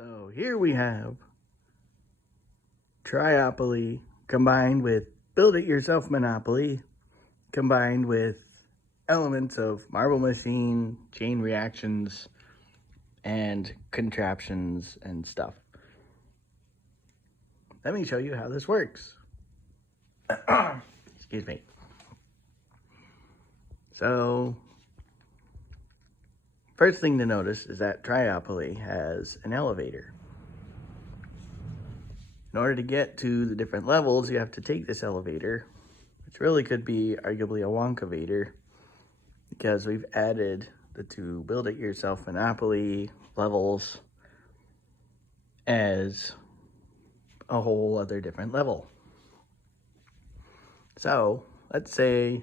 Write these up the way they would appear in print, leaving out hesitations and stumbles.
So here we have Triopoly combined with Build It Yourself Monopoly combined with elements of Marble Machine, chain reactions, and contraptions and stuff. Let me show you how this works. Excuse me. So, first thing to notice is that Triopoly has an elevator. In order to get to the different levels, you have to take this elevator, which really could be arguably a Wonkavator, because we've added the two Build It Yourself Monopoly levels as a whole other different level. So, let's say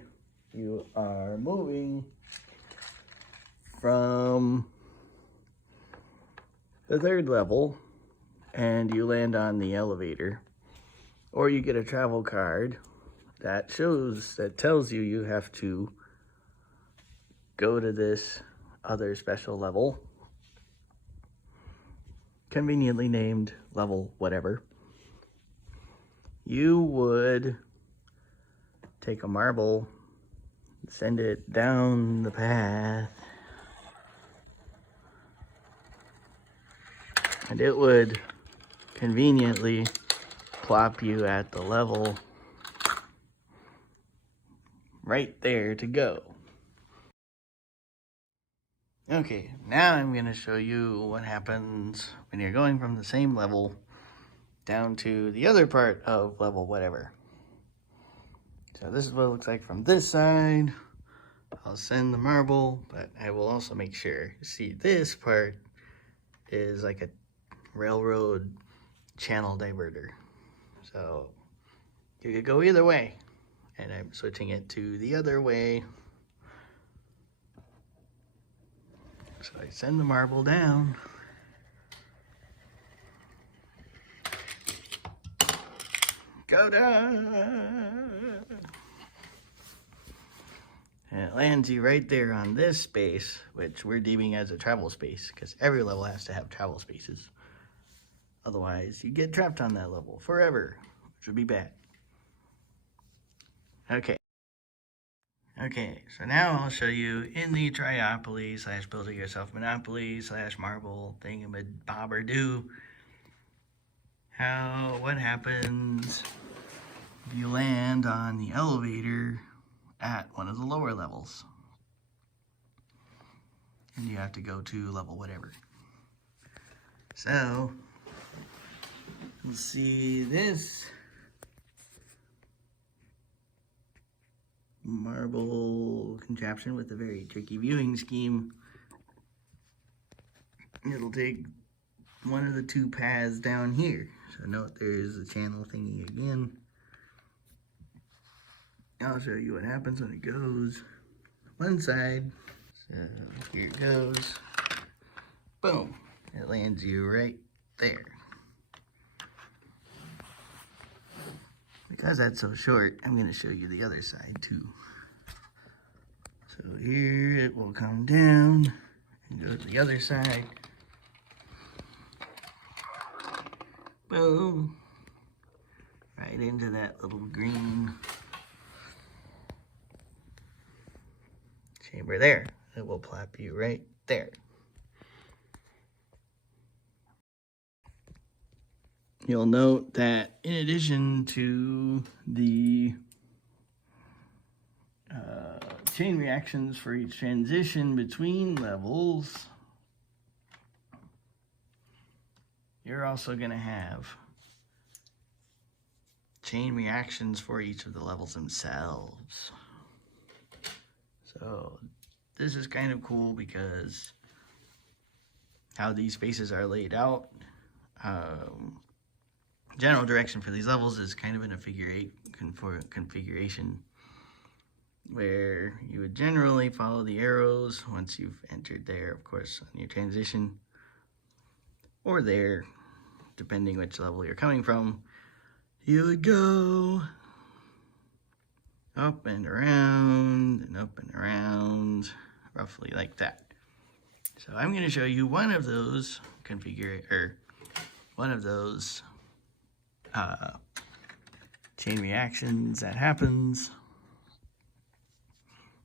you are moving from the third level and you land on the elevator, or you get a travel card that tells you you have to go to this other special level, conveniently named level whatever. You would take a marble, send it down the path, and it would conveniently plop you at the level right there to go. Okay, now I'm going to show you what happens when you're going from the same level down to the other part of level whatever. So this is what it looks like from this side. I'll send the marble, but I will also make sure. See, this part is like a railroad channel diverter. So you could go either way. And I'm switching it to the other way. So I send the marble down. Go down. And it lands you right there on this space, which we're deeming as a travel space, because every level has to have travel spaces. Otherwise, you get trapped on that level forever, which would be bad. Okay, so now I'll show you in the Triopoly / Build It Yourself Monopoly / Marble Thingamabobber-doo what happens if you land on the elevator at one of the lower levels. And you have to go to level whatever. So, you'll see this marble contraption with a very tricky viewing scheme. It'll take one of the two paths down here. So note there's a channel thingy again. I'll show you what happens when it goes one side. So here it goes. Boom. It lands you right there. Because that's so short, I'm going to show you the other side too. So here it will come down and go to the other side. Boom. Right into that little green chamber there. It will plop you right there. You'll note that in addition to the chain reactions for each transition between levels, you're also going to have chain reactions for each of the levels themselves. So this is kind of cool because how these spaces are laid out. General direction for these levels is kind of in a figure 8 configuration, where you would generally follow the arrows once you've entered there, of course, on your transition, or there, depending which level you're coming from. You would go up and around, roughly like that. So I'm going to show you one of those one of those chain reactions that happens.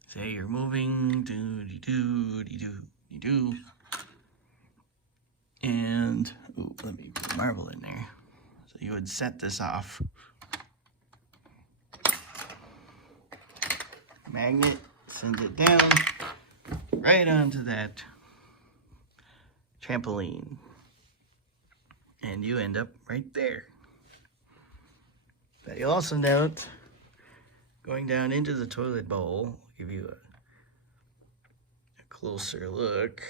Say you're moving, do, and ooh, let me put marble in there. So you would set this off. Magnet, send it down right onto that trampoline, and you end up right there. But you'll also note going down into the toilet bowl will give you a closer look.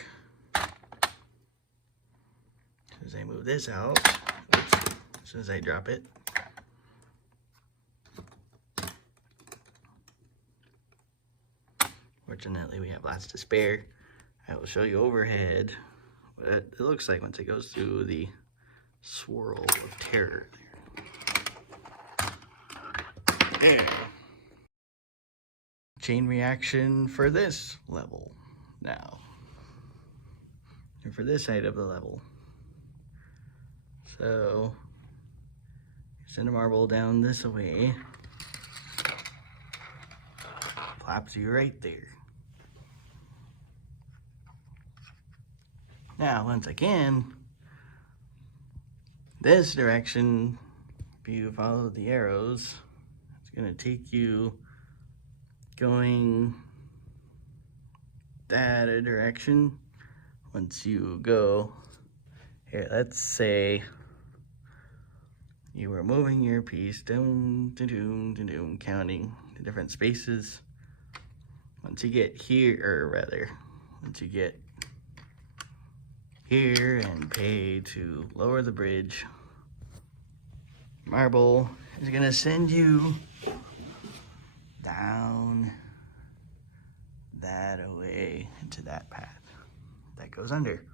As soon as I move this out, oops, as soon as I drop it, fortunately we have lots to spare. I will show you overhead what it looks like once it goes through the swirl of terror there. Chain reaction for this level now, and for this side of the level. So send a marble down this way, plops you right there. Now once again, this direction, if you follow the arrows, it's going to take you going that direction. Once you go here, let's say you were moving your piece down, counting the different spaces. Once you get here, or rather, once you get here and pay to lower the bridge, marble is going to send you down that way into that path that goes under.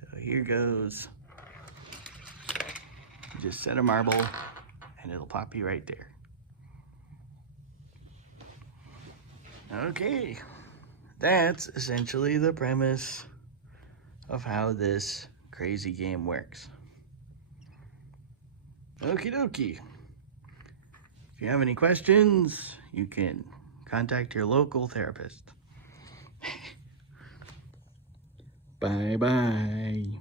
So here goes. You just set a marble and it'll pop you right there. Okay, that's essentially the premise of how this crazy game works. Okie dokie. If you have any questions, you can contact your local therapist. Bye-bye.